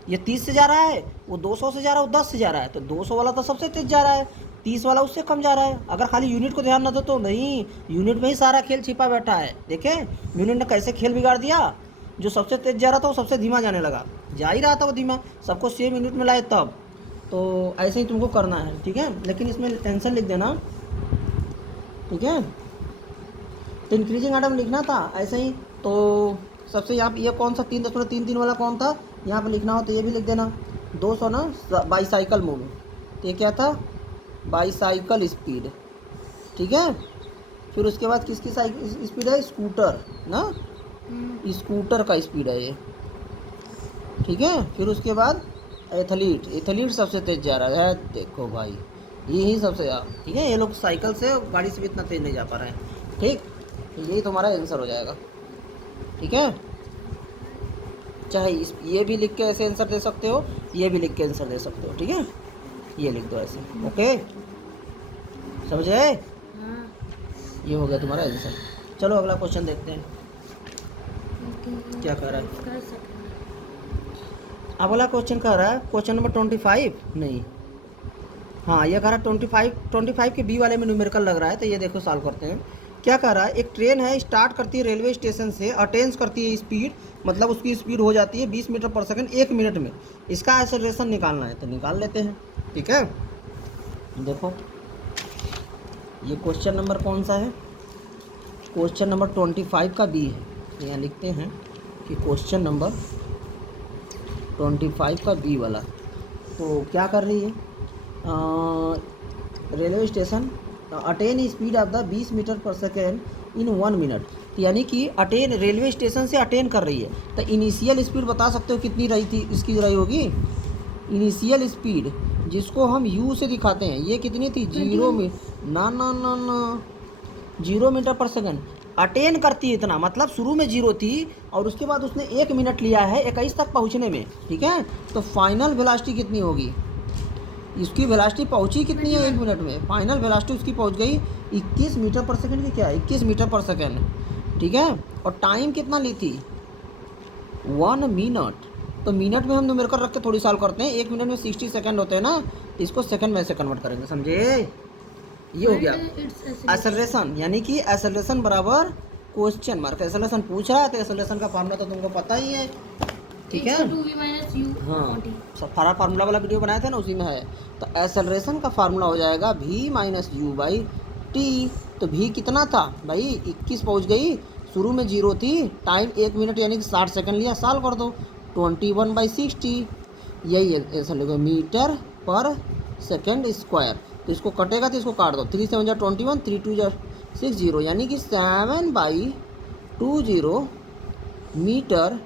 ये 30 से जा रहा है, वो 200 से जा रहा है, वो 10 से जा रहा है, तो 200 वाला तो सबसे तेज़ जा रहा है, 30 वाला उससे कम जा रहा है। अगर खाली यूनिट को ध्यान ना दो तो नहीं, यूनिट में ही सारा खेल छिपा बैठा है। देखें यूनिट ने कैसे खेल बिगाड़ दिया, जो सबसे तेज़ जा रहा था वो सबसे धीमा जाने लगा, जा ही रहा था वो धीमा, सबको सेम यूनिट में लाए तब। तो ऐसे ही तुमको करना है, ठीक है। लेकिन इसमें आंसर लिख देना, ठीक है। तो इंक्रीजिंग आर्डर में लिखना था ऐसे ही। तो सबसे यहाँ ये कौन सा 3.33 वाला कौन था, यहाँ पर लिखना हो तो ये भी लिख देना 200 ना, बाईसाइकिल मूव, तो ये क्या था बाईसाइकिल स्पीड, ठीक है। फिर उसके बाद किसकी साइकिल स्पीड है, स्कूटर ना, स्कूटर का स्पीड है ये, ठीक है। फिर उसके बाद एथलीट सबसे तेज जा रहा है, देखो भाई यही सबसे ज़्यादा, ठीक है। ये लोग साइकिल से गाड़ी से भी इतना तेज नहीं जा पा रहे हैं, ठीक। यही तुम्हारा आंसर हो जाएगा, ठीक है। चाहे ये भी लिख के ऐसे आंसर दे सकते हो, ये भी लिख के आंसर दे सकते हो, ठीक है। ये लिख दो ऐसे, ओके, समझे। हाँ। ये हो गया तुम्हारा आंसर। चलो अगला क्वेश्चन देखते हैं क्या कह रहा है। अगला क्वेश्चन कह रहा है, क्वेश्चन नंबर 25 नहीं, हाँ ये कह रहा है 25 के बी वाले में न्यूमेरिकल लग रहा है। तो ये देखो सॉल्व करते हैं। क्या कह रहा है, एक ट्रेन है, स्टार्ट करती है रेलवे स्टेशन से, अटेन्स करती है स्पीड, मतलब उसकी स्पीड हो जाती है 20 मीटर पर सेकंड 1 मिनट में। इसका एक्सेलरेशन निकालना है, तो निकाल लेते हैं, ठीक है। देखो ये क्वेश्चन नंबर कौन सा है, क्वेश्चन नंबर 25 का बी है। यहाँ लिखते हैं कि क्वेश्चन नंबर 25 का बी वाला। तो क्या कर रही है, railway station attain speed of the 20 metre per second in 1 minute, यानी कि अटेन रेलवे स्टेशन से अटेन कर रही है। तो इनिशियल स्पीड बता सकते हो कितनी रही थी, इसकी रही होगी इनिशियल स्पीड, जिसको हम यू से दिखाते हैं, ये कितनी थी 0 में ना 0 मीटर पर सेकेंड। अटेन करती है इतना, मतलब शुरू में 0 थी और उसके बाद उसने 1 मिनट लिया है 21 तक पहुंचने में, ठीक है। तो फाइनल वेलोसिटी कितनी होगी, इसकी वेलोसिटी पहुंची कितनी है 1 मिनट में, फाइनल वेलोसिटी उसकी पहुंच गई 21 मीटर पर सेकंड की, क्या 21 मीटर पर सेकंड, ठीक है। और टाइम कितना ली थी 1 मिनट। तो मिनट में हम न्यूमेरिकल रख के थोड़ी सॉल्व करते हैं, 1 मिनट में 60 सेकंड होते हैं ना, तो इसको सेकंड में से कन्वर्ट करेंगे, समझे। ये हो गया एक्सेलरेशन, यानी कि एक्सेलरेशन बराबर क्वेश्चन मार्क। एक्सेलरेशन पूछ रहा है तो एक्सेलरेशन का फार्मूला तो तुमको पता ही है, ठीक है। हाँ, सारा फार्मूला वाला वीडियो बनाया था ना, उसी में है। तो एक्सेलरेशन का फार्मूला हो जाएगा v minus you by T. तो v कितना था भाई 21 पहुंच गई, शुरू में 0 थी, टाइम 1 मिनट यानी कि 60 सेकंड लिया, सॉल्व कर दो 21/60, यही ऐसा लिखो मीटर पर सेकंड स्क्वायर। तो इसको कटेगा तो इसको काट दो, 3 7 जा 21, 3 2 जा 60, यानी कि 7/21 20 मीटर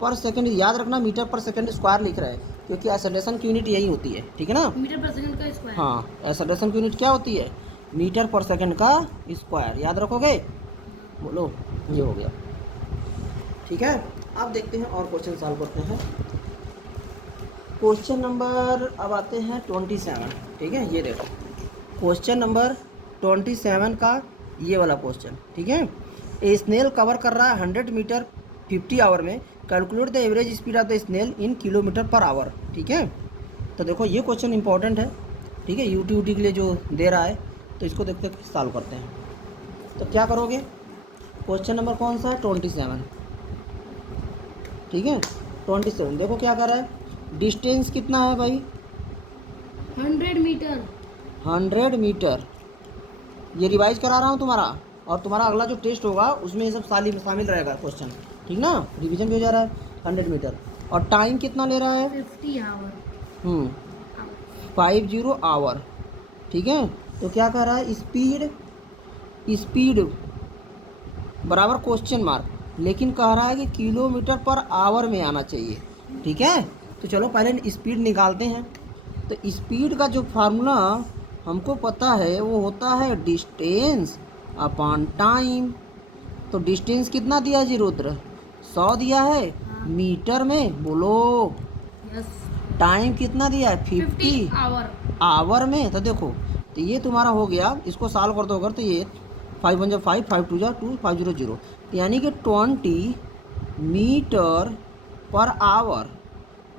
पर सेकंड, याद रखना मीटर पर सेकंड स्क्वायर लिख रहे हैं क्योंकि एक्सेलरेशन की यूनिट यही होती है, ठीक है ना। मीटर पर सेकंड का स्क्वायर। हाँ, एक्सेलरेशन की यूनिट क्या होती है, मीटर पर सेकंड का स्क्वायर, याद रखोगे। बोलो, ये हो गया, ठीक है। अब देखते हैं और क्वेश्चन सॉल्व करते हैं। क्वेश्चन नंबर अब आते हैं 27, ठीक है। ये देखो क्वेश्चन नंबर 27 का ये वाला क्वेश्चन, ठीक है। ए स्नेल कवर कर रहा है 100 मीटर 50 आवर में, calculate the average speed of the snail in kilometre per hour, ठीक है। तो देखो ये क्वेश्चन इंपॉर्टेंट है, ठीक है, यूटी के लिए जो दे रहा है, तो इसको देखते सॉल्व करते हैं। तो क्या करोगे, क्वेश्चन नंबर कौन सा है, 27, ठीक है। 27 देखो क्या कर रहा है, डिस्टेंस कितना है भाई, 100 मीटर। 100 मीटर। ये रिवाइज करा रहा हूँ तुम्हारा, और तुम्हारा अगला जो टेस्ट होगा उसमें ये सब शामिल रहेगा क्वेश्चन, ठीक ना। रिवीजन भी हो जा रहा है। 100 मीटर और टाइम कितना ले रहा है, 50 आवर। 50 आवर, ठीक है। तो क्या कह रहा है, स्पीड बराबर क्वेश्चन मार्क, लेकिन कह रहा है कि किलोमीटर पर आवर में आना चाहिए, ठीक है। तो चलो पहले स्पीड निकालते हैं। तो स्पीड का जो फार्मूला हमको पता है वो होता है डिस्टेंस अपॉन टाइम। तो डिस्टेंस कितना दिया जी रुद्र, 100 दिया है मीटर में, बोलो। यस। टाइम कितना दिया है, 50 आवर। आवर में। तो देखो, तो ये तुम्हारा हो गया, इसको सॉल्व कर दो अगर, तो ये 5 1 5, 5 2 2, 5 0 0, यानी कि 20 मीटर पर आवर।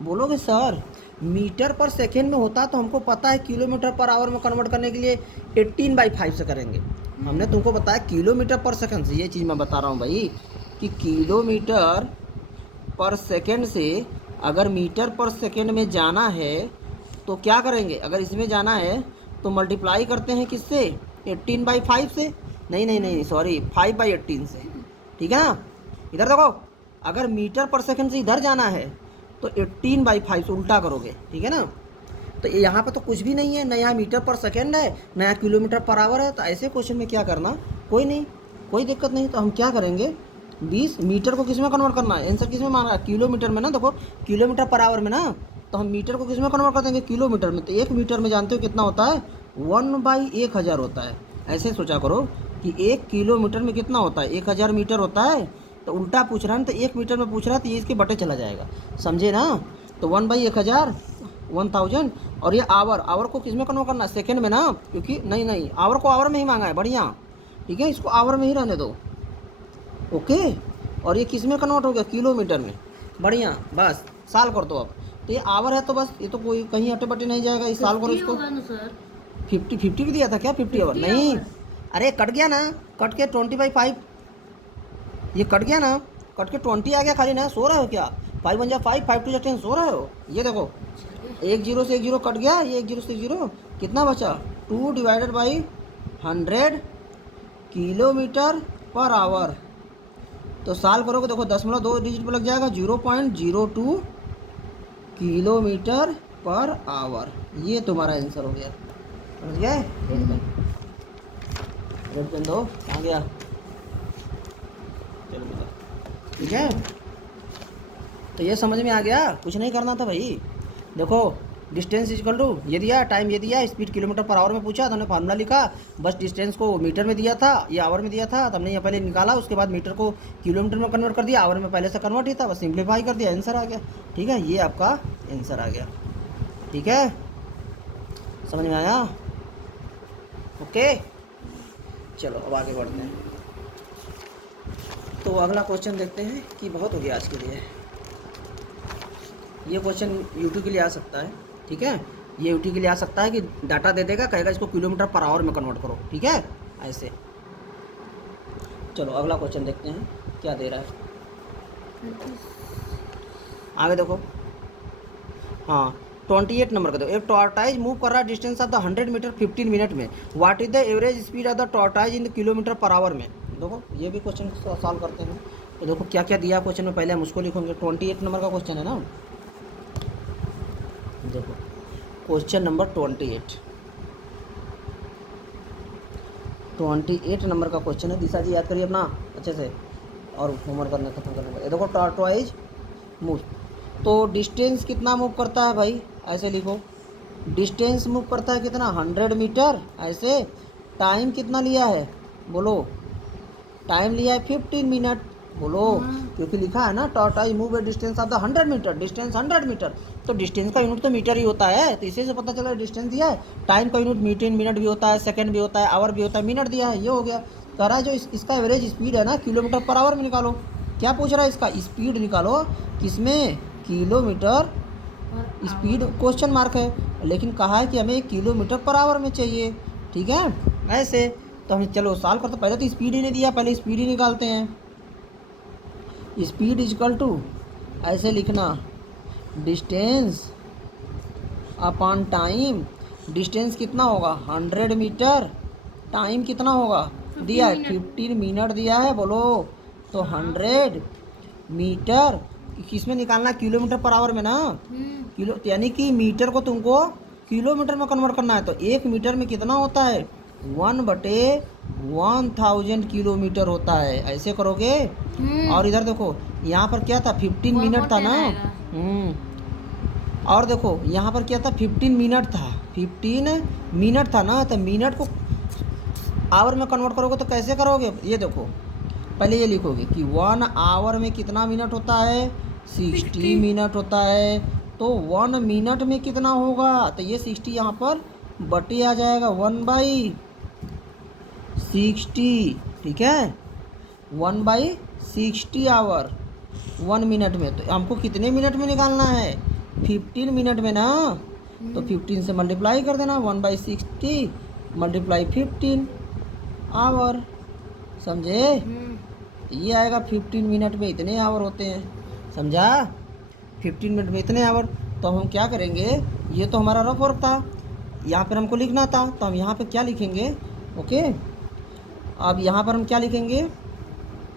बोलोगे सर मीटर पर सेकेंड में होता तो हमको पता है, किलोमीटर पर आवर में कन्वर्ट करने के लिए 18/5 से करेंगे। हमने तुमको बताया किलोमीटर पर सेकंड से, ये चीज़ मैं बता रहा हूँ भाई कि किलोमीटर पर सेकंड से अगर मीटर पर सेकंड में जाना है तो क्या करेंगे, अगर इसमें जाना है तो मल्टीप्लाई करते हैं किससे, 18/5 से, नहीं सॉरी 5/18 से, ठीक है ना। इधर देखो, अगर मीटर पर सेकंड से इधर जाना है तो 18/5 से उल्टा करोगे, ठीक है ना। तो यहाँ पर तो कुछ भी नहीं है, ना यहाँ मीटर पर सेकंड है, ना यहाँ किलोमीटर पर आवर है। तो ऐसे क्वेश्चन में क्या करना, कोई नहीं, कोई दिक्कत नहीं। तो हम क्या करेंगे, 20 मीटर को किस में कन्वर्ट करना है, आंसर किस में मांगा है, किलोमीटर में ना। देखो किलोमीटर पर आवर में ना, तो हम मीटर को किस में कन्वर्ट कर देंगे, किलोमीटर में। तो 1 मीटर में जानते हो कितना होता है, 1/1000 होता है। ऐसे सोचा करो कि 1 किलोमीटर में कितना होता है, 1000 मीटर होता है। तो उल्टा पूछ रहा है, तो 1 मीटर में पूछ रहा है, तो ये इसके बटे चला जाएगा, समझे ना। तो 1/1000 1000, और ये आवर को किस में कन्वर्ट करना है, सेकंड में ना, क्योंकि नहीं आवर को आवर में ही मांगा है, बढ़िया, ठीक है। इसको आवर में ही रहने दो, ओके। और ये किस में कन्वर्ट हो गया, किलोमीटर में, बढ़िया। बस साल कर दो अब। तो ये आवर है तो बस, ये तो कोई कहीं अटे बटे नहीं जाएगा, इस साल करो इसको। 50 भी दिया था क्या, 50 आवर नहीं, अरे कट गया ना, कट के 20/5, ये कट गया ना, कट के 20 आ गया खाली ना। सो रहे हो क्या, 5 1 5, 5 2 10, सो रहे हो। ये देखो 1 0 से 1 0 कट गया, ये 1 0 से 1 0 कितना बचा, 2/100 किलोमीटर पर आवर। तो साल करोगे, देखो 0.2 डिजिट पर लग जाएगा, 0.02 किलोमीटर पर आवर। ये तुम्हारा आंसर हो गया, समझ गए। रेड पेन दो, आ गया, चलो बेटा, ठीक है। तो ये समझ में आ गया, कुछ नहीं करना था भाई। देखो डिस्टेंस इक्वल टू ये दिया, टाइम ये दिया, स्पीड किलोमीटर पर आवर में पूछा तो हमने फार्मूला लिखा, बस डिस्टेंस को मीटर में दिया था, ये आवर में दिया था, तो हमने ये पहले निकाला, उसके बाद मीटर को किलोमीटर में कन्वर्ट कर दिया, आवर में पहले से कन्वर्ट ही था, बस सिंप्लीफाई कर दिया, आंसर आ गया, ठीक है। ये आपका आंसर आ गया, ठीक है, समझ में आया, ओके। चलो अब आगे बढ़ते हैं। तो अगला क्वेश्चन देखते हैं कि बहुत हो गया आज के लिए। ये क्वेश्चन यूट्यूब के लिए आ सकता है, ठीक है। ये यूट्यूब के लिए आ सकता है कि डाटा दे देगा, कहेगा इसको किलोमीटर पर आवर में कन्वर्ट करो, ठीक है, ऐसे। चलो अगला क्वेश्चन देखते हैं क्या दे रहा है, आगे देखो। हाँ 28 नंबर का देखो, एक टॉर्टाइज मूव कर रहा है distance of the 100 metre 15 minute में, what is the average speed of the tortoise in the kilometre per hour में। देखो ये भी क्वेश्चन सॉल्व करते हैं। तो देखो क्या क्या दिया क्वेश्चन में, पहले हम उसको लिखेंगे। 28 नंबर का क्वेश्चन है ना, देखो क्वेश्चन नंबर 28 नंबर का क्वेश्चन है। दिशा जी याद करिए अपना अच्छे से, और होमवर्क करने खत्म करने के बाद ये देखो टॉर्टोइज मूव। तो डिस्टेंस कितना मूव करता है भाई, ऐसे लिखो, डिस्टेंस मूव करता है कितना 100 मीटर ऐसे। टाइम कितना लिया है बोलो, टाइम लिया है 15 मिनट बोलो, क्योंकि लिखा है ना tortoise move a distance of the 100 metre, distance 100 metre, तो डिस्टेंस का यूनिट तो मीटर ही होता है, तो इसी से पता चला डिस्टेंस दिया है। टाइम का यूनिट मीटर मिनट भी होता है, सेकंड भी होता है, आवर भी होता है, मिनट दिया है, ये हो गया। कह रहा है जो इसका एवरेज स्पीड है ना किलोमीटर पर आवर में निकालो। क्या पूछ रहा है, इसका स्पीड निकालो किसमें, किलोमीटर स्पीड क्वेश्चन मार्क है, लेकिन कहा है कि हमें किलोमीटर पर आवर में चाहिए, ठीक है ऐसे। तो हम चलो सॉल्व करते, पहले तो स्पीड ही नहीं दिया, पहले स्पीड ही निकालते हैं। स्पीड इजकल टू ऐसे लिखना, डिस्टेंस अपॉन टाइम। डिस्टेंस कितना होगा 100 मीटर, टाइम कितना होगा दिया है 15 मिनट दिया है बोलो, तो 100 मीटर किस में निकालना, किलोमीटर पर आवर में ना, किलो यानी कि मीटर को तुमको किलोमीटर में कन्वर्ट करना है। तो 1 मीटर में कितना होता है 1/1000 किलोमीटर होता है, ऐसे करोगे। और इधर देखो यहाँ पर क्या था 15 मिनट था ना, और देखो यहाँ पर क्या था 15 मिनट था, 15 मिनट था ना, तो मिनट को आवर में कन्वर्ट करोगे तो कैसे करोगे, ये देखो पहले ये लिखोगे कि 1 आवर में कितना मिनट होता है 60 मिनट होता है, तो 1 मिनट में कितना होगा, तो ये 60 यहाँ पर बटे आ जाएगा 1/60, ठीक है 1/60 आवर 1 मिनट में। तो हमको कितने मिनट में निकालना है 15 मिनट में ना, तो 15 से मल्टीप्लाई कर देना, 1/60 मल्टीप्लाई 15 आवर, समझे। ये आएगा 15 मिनट में इतने आवर होते हैं, समझा 15 मिनट में इतने आवर। तो हम क्या करेंगे, ये तो हमारा रफ वर्क था, यहाँ पर हमको लिखना था, तो हम यहाँ पे क्या लिखेंगे, ओके। अब यहाँ पर हम क्या लिखेंगे,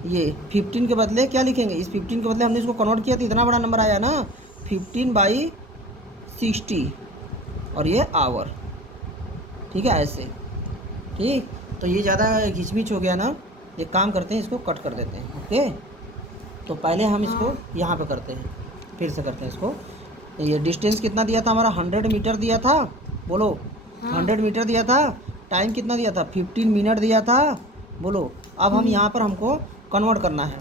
ये 15 के बदले क्या लिखेंगे, इस 15 के बदले हमने इसको कन्वर्ट किया तो इतना बड़ा नंबर आया ना 15/60 और ये आवर, ठीक है ऐसे, ठीक। तो ये ज़्यादा घिचमिच हो गया ना, एक काम करते हैं इसको कट कर देते हैं, ओके। तो पहले हम इसको यहाँ पे करते हैं, फिर से करते हैं इसको। तो ये डिस्टेंस कितना दिया था हमारा 100 मीटर दिया था बोलो, 100 मीटर दिया था, टाइम कितना दिया था 15 मिनट दिया था बोलो। अब हम यहाँ पर हमको कन्वर्ट करना है,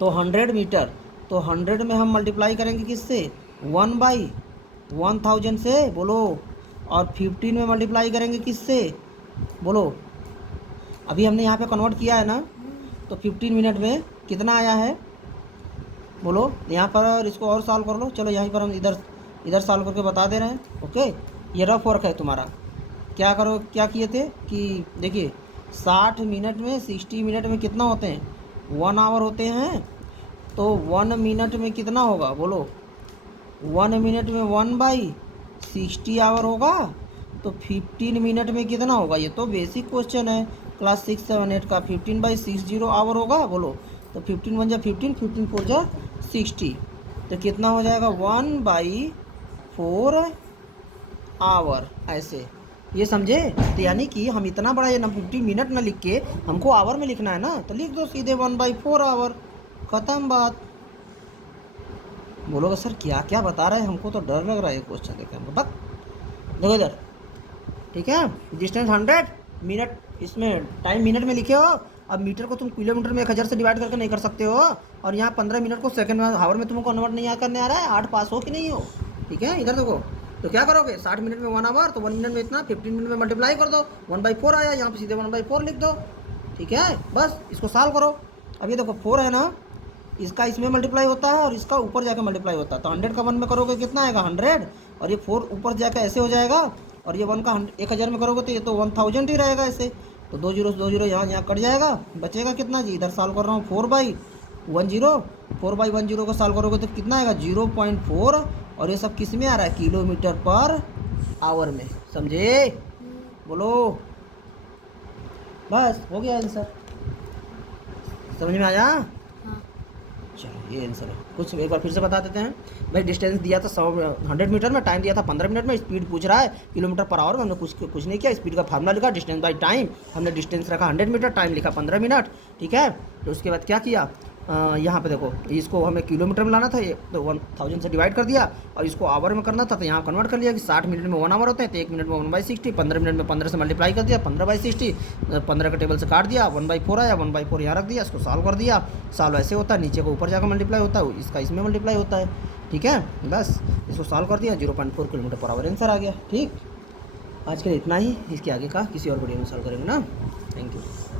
तो 100 मीटर, तो 100 में हम मल्टीप्लाई करेंगे किससे 1/1000 से बोलो, और 15 में मल्टीप्लाई करेंगे किससे बोलो। अभी हमने यहाँ पे कन्वर्ट किया है ना, तो 15 मिनट में कितना आया है बोलो, यहाँ पर इसको और सॉल्व कर लो। चलो यहीं पर हम इधर सॉल्व करके बता दे रहे हैं, ओके। ये रफ वर्क है तुम्हारा। क्या करो, क्या किए थे कि देखिए 60 मिनट में 60 मिनट में कितना होते हैं 1 आवर होते हैं, तो 1 मिनट में कितना होगा बोलो, 1 मिनट में 1/60 आवर होगा, तो 15 मिनट में कितना होगा, ये तो बेसिक क्वेश्चन है क्लास 6, 7, 8 का, 15/60 आवर होगा बोलो। तो 15 1 जा 15, 15 4 जा 60, तो कितना हो जाएगा 1/4 आवर ऐसे, ये समझे। तो यानी कि हम इतना बड़ा ये 50 मिनट ना लिख के हमको आवर में लिखना है ना, तो लिख दो सीधे 1/4 आवर, ख़त्म बात। बोलोगे सर क्या क्या बता रहे हैं, हमको तो डर लग रहा है ये क्वेश्चन देख हमको, बस देखो इधर, ठीक है। डिस्टेंस 100 मिनट, इसमें टाइम मिनट में लिखे हो, अब मीटर को तुम किलोमीटर में 1000 से डिवाइड करके नहीं कर सकते हो, और यहाँ 15 मिनट को सेकंड में हावर में तुमको कन्वर्ट नहीं करने आ रहा है, 8 पास हो कि नहीं हो, ठीक है। इधर देखो, तो क्या करोगे 60 मिनट में 1 आवर, तो 1 मिनट में इतना, 15 मिनट में मल्टीप्लाई कर दो, 1/4 आया, यहाँ पे सीधे 1/4 लिख दो, ठीक है। बस इसको सॉल्व करो। अब ये देखो 4 है ना, इसका इसमें मल्टीप्लाई होता है और इसका ऊपर जाकर मल्टीप्लाई होता है, तो 100 का 1 में करोगे कितना आएगा 100, और ये 4 ऊपर जाकर ऐसे हो जाएगा, और ये 1 का 1000 में करोगे तो ये तो 1000 ही रहेगा ऐसे, तो 2 0 यहाँ कट जाएगा, बचेगा कितना जी, इधर सॉल्व कर रहा हूँ 4/10 को सॉल्व करोगे तो कितना आएगा 0.4, और ये सब किस में आ रहा है किलोमीटर पर आवर में, समझे बोलो। बस हो गया आंसर, समझ में आया। चलो ये आंसर है। कुछ एक बार फिर से बता देते हैं भाई। डिस्टेंस दिया था 100 मीटर में, टाइम दिया था 15 मिनट में, स्पीड पूछ रहा है किलोमीटर पर आवर में। हमने कुछ नहीं किया, स्पीड का फार्मूला लिखा, डिस्टेंस बाई टाइम, हमने डिस्टेंस रखा 100 मीटर, टाइम लिखा 15 मिनट, ठीक है। तो उसके बाद क्या किया, यहाँ पे देखो इसको हमें किलोमीटर में लाना था, ये तो 1000 से डिवाइड कर दिया, और इसको आवर में करना था तो यहाँ कन्वर्ट कर लिया कि 60 मिनट में 1 आवर होते हैं, तो 1 मिनट में 1/60, 15 मिनट में 15 से मल्टीप्लाई कर दिया, 15/60, 15 का टेबल से काट दिया, 1/4 आया, 1/4 यहाँ रख दिया, इसको सॉल्व कर दिया। सॉल्व ऐसे होता है, नीचे को ऊपर जाकर मल्टीप्लाई होता है, इसका इसमें मल्टीप्लाई होता है, ठीक है। बस इसको सॉल्व कर दिया, 0.4 किलोमीटर पर आवर आंसर आ गया, ठीक। आज के लिए इतना ही, इसके आगे का किसी और वीडियो में सॉल्व करेंगे ना। Thank you.